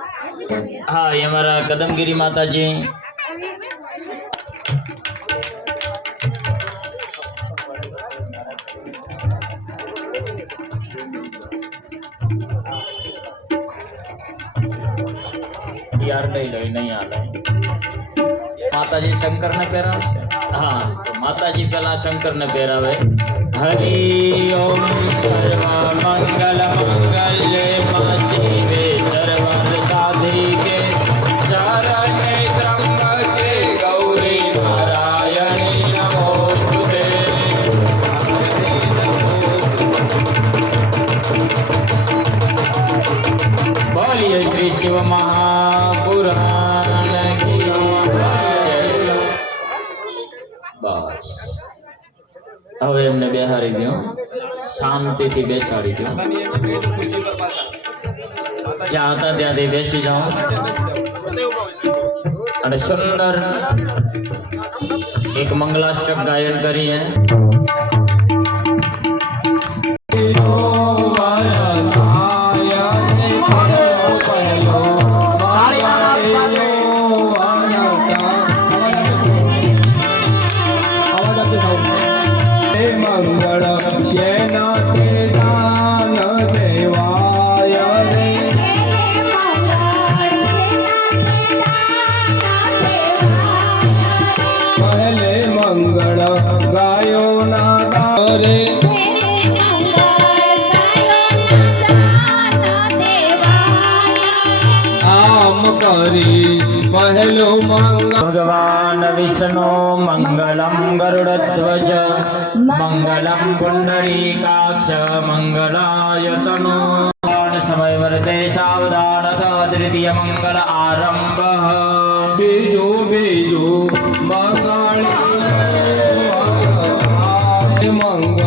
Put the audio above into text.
हाँ, ये हमारा कदमगिरी माता जी। यार नहीं आ रहा है। माता जी शंकर ने पहराव से। हाँ, तो माता जी पहला शंकर ने पहरावे। हरि ओम सर्व मंगल मंगल्ये शिवे सर्वर साधिके शरण्ये त्र्यंबके गौरी नारायणी नमोस्तुते। बोलिए श्री शिव महापुराण की जय। बस હવે એમને બેહારી દો, શાંતિથી બેસાડી દો, જ્યાં હતા ત્યાંથી બેસી જાઓ અને સુંદર એક મંગલાષ્ટક ગાયન કરીએ। मंगल सेना के दान देवाय रे पहले मंगल गायो ना रे आम करी पहलो मंगल। भगवान विष्णु मंगलम गरुड़ध्वज मंगलम पुंडरीकाक्ष मंगलाय तनु। समय वर्ते सावधानता तृतीय मंगल आरंभ। बीजो बीजो मंगल मंगल